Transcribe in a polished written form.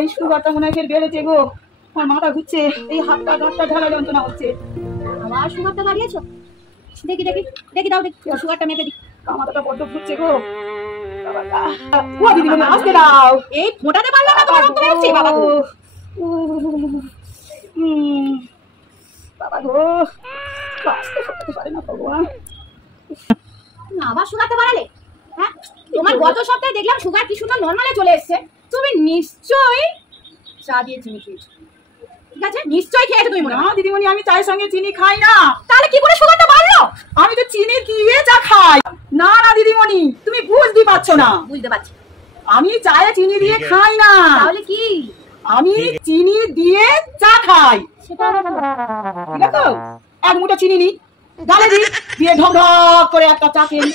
এই সুগারটা মনে হয় বেড়েছে গো, আমার মাথা ঘুরছে, এই হাতটা গাঁটটা ঢালা যন্ত্রণা হচ্ছে। আবার সুগারটা বাড়িয়েছো? দেখি দেখি দেখি, দাও দেখি সুগারটা মেপে দিই। মাথাটা বড্ড ঘুরছে গো। দিদিমণি আসতে দাও। এই ফোটাতে পারলো না, তোমার রক্ত বেরোচ্ছে বাবা গো। বাবা গো, আসতে ফোটাতে পারে না ভগবান। আবার সুগারটা বাড়ালে? হ্যাঁ, তোমার গত সপ্তাহে দেখলাম সুগার কি সুন্দর নরমালে চলে এসেছে। তুমি নিশ্চয়ই চা দিয়ে চিনি খেয়েছো। ঠিক আছে, নিশ্চয়ই খেয়েছো তুমি। মনে না দিদিমণি, আমি চায়ের সঙ্গে চিনি খাই না। তাহলে কি করে সুগারটা বাড়লো? আমি তো চিনি দিয়ে চা খাই। না না দিদিমণি, তুমি বুঝতে পারছো না। বুঝতে পারছি, আমি চায়ে চিনি দিয়ে খাই না। তাহলে কি? আমি চিনি দিয়ে চা খাই। সেটা ঠিক আছে, এক মুঠো চিনি নি, গালে দি দিয়ে ঢক ঢক করে একটা চা খেয়ে